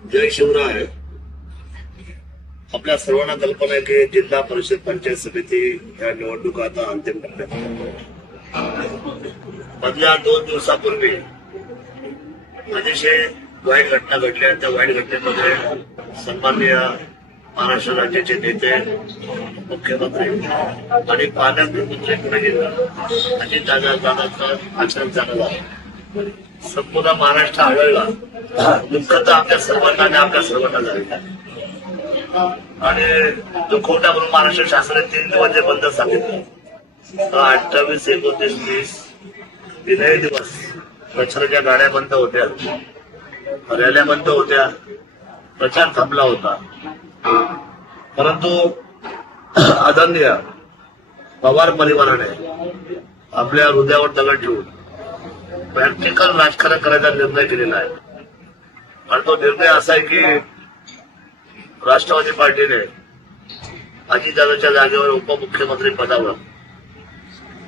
जय शिवराय. आपल्या सर्वांना कल्पना आहे की जिल्हा परिषद पंचायत समिती या निवडणुका आता अंतिम टप्प्यात मधल्या दोन दिवसापूर्वी अतिशय वाईट घटना घडल्या त्या वाईट घटनेमध्ये सन्माननीय महाराष्ट्र राज्याचे नेते मुख्यमंत्री आणि पालकमंत्री म्हणजे म्हणजे अजित दादा दादाचा आचरण झालं संपूर्ण महाराष्ट्र आढळला. दुःखता आपल्या सर्वांना आणि आपल्या सर्वांना झालं. आणि तो खोटा म्हणून महाराष्ट्र शासनाने तीन दिवस जे बंद सांगितलं. अठ्ठावीस एकोणतीस वीस तीनही दिवस. प्रचाराच्या गाड्या बंद होत्या. रॅल्या बंद होत्या. प्रचार थांबला होता. परंतु आदरणीय पवार परिवाराने आपल्या हृदयावर दगड ठेवून प्रॅक्टिकल राजकारण करायचा निर्णय केलेला आहे. आणि तो निर्णय असा आहे की राष्ट्रवादी पार्टीने अजितदादाच्या जागेवर उपमुख्यमंत्री पदावर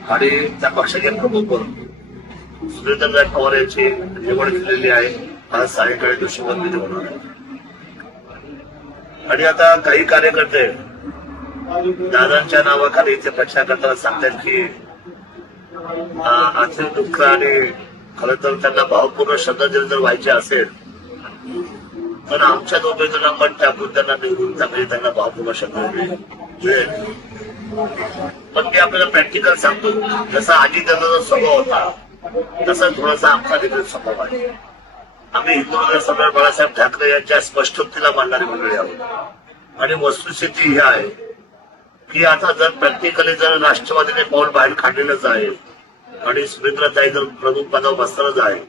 आणि त्या पक्षाचे प्रमुख म्हणून सुरेंद्रनाथ पवार यांची निवड केलेली आहे. आज सायंकाळी दृष्टीबंदी होणार आहे. आणि आता काही कार्यकर्ते दादांच्या नावाखाली इथे प्रचार करताना सांगतात की आ, आर्थिक दुःख आणि खरं तर त्यांना भावपूर्ण श्रद्धांजली जर व्हायची असेल पण आमच्या दोघे जण पण टाकून त्यांना निवडून टाकले त्यांना भावपूर्ण शकतो मिळेल पण मी आपल्याला प्रॅक्टिकल सांगतो जसा आजी दादाचा स्वभाव होता तसा थोडासा आमचा देखील स्वभाव आहे. आम्ही हिंदू सम्राट बाळासाहेब ठाकरे यांच्या स्पष्टोक्तीला मानणारी मंडळी आहोत. आणि वस्तुस्थिती ही आहे की आता जर प्रॅक्टिकली जर राष्ट्रवादीने पाऊल बाहेर काढलेलंच आहे आणि सुरेंद्रताई जर प्रमुख पदावर बसणारच आहे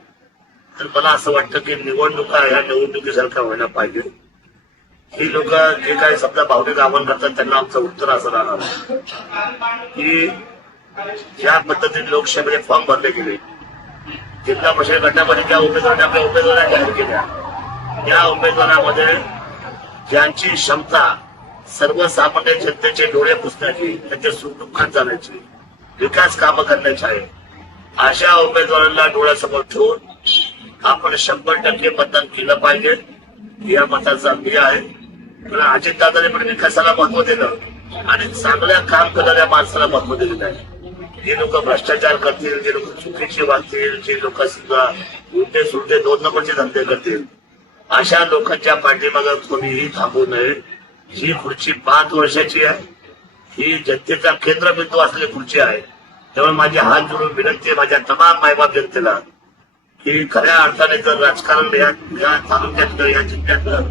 तर मला असं वाटतं की निवडणुका ह्या निवडणुकीसारख्या व्हायला पाहिजे ही लोक जे काही समजा भावनिक आव्हान करतात त्यांना आमचं उत्तर असं राहणार की ज्या पद्धतीने लोकसभेने फॉर्म भरले गेले जिल्हा परिषद गटामध्ये ज्या उमेदवारांनी आपल्या उमेदवार जाहीर केल्या त्या उमेदवारामध्ये ज्यांची क्षमता सर्वसामान्य जनतेचे डोळे पुसण्याची त्यांचे सुखदुःखात जाण्याची विकास कामं करण्याची आहे अशा उमेदवारांना डोळ्यासमोर ठेवून आपण शंभर टक्के मतदान केलं पाहिजे. या मताचा मी आहे. अजित अजितदादाने पण विकासाला महत्त्व दिलं? आणि चांगल्या काम करणाऱ्या माणसाला महत्त्व दिलेलं आहे. जे लोक भ्रष्टाचार करतील जे लोक चुकीचे वागतील जे लोक सुद्धा उलटे सुलटे दोन नंबरचे धंदे करतील अशा लोकांच्या पाठीमागं कोणीही थांबू नये. ही खुर्ची पाच वर्षाची आहे. ही जनतेचा केंद्रबिंदू असलेली खुर्ची आहे. त्यामुळे माझी हात जोडून विनंती आहे माझ्या तमाम मायबाप जनतेला. की खऱ्या अर्थाने जर राजकारण या या तालुक्यातलं या जिल्ह्यातलं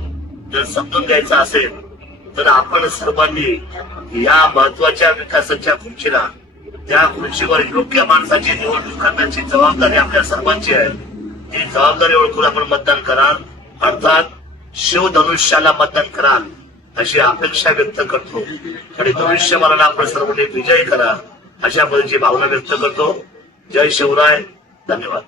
जर समजून घ्यायचं असेल तर आपण सर्वांनी या महत्त्वाच्या विकासाच्या खुर्चीला त्या खुर्चीवर योग्य माणसाची निवडणूक करण्याची जबाबदारी आपल्या सर्वांची आहे. ती जबाबदारी ओळखून आपण मतदान कराल. अर्थात शिवधनुष्याला मतदान कराल अशी अपेक्षा व्यक्त करतो. आणि भविष्यमाला आपण सर्वांनी विजयी करा अशा पद्धतीची भावना व्यक्त करतो. जय शिवराय. धन्यवाद.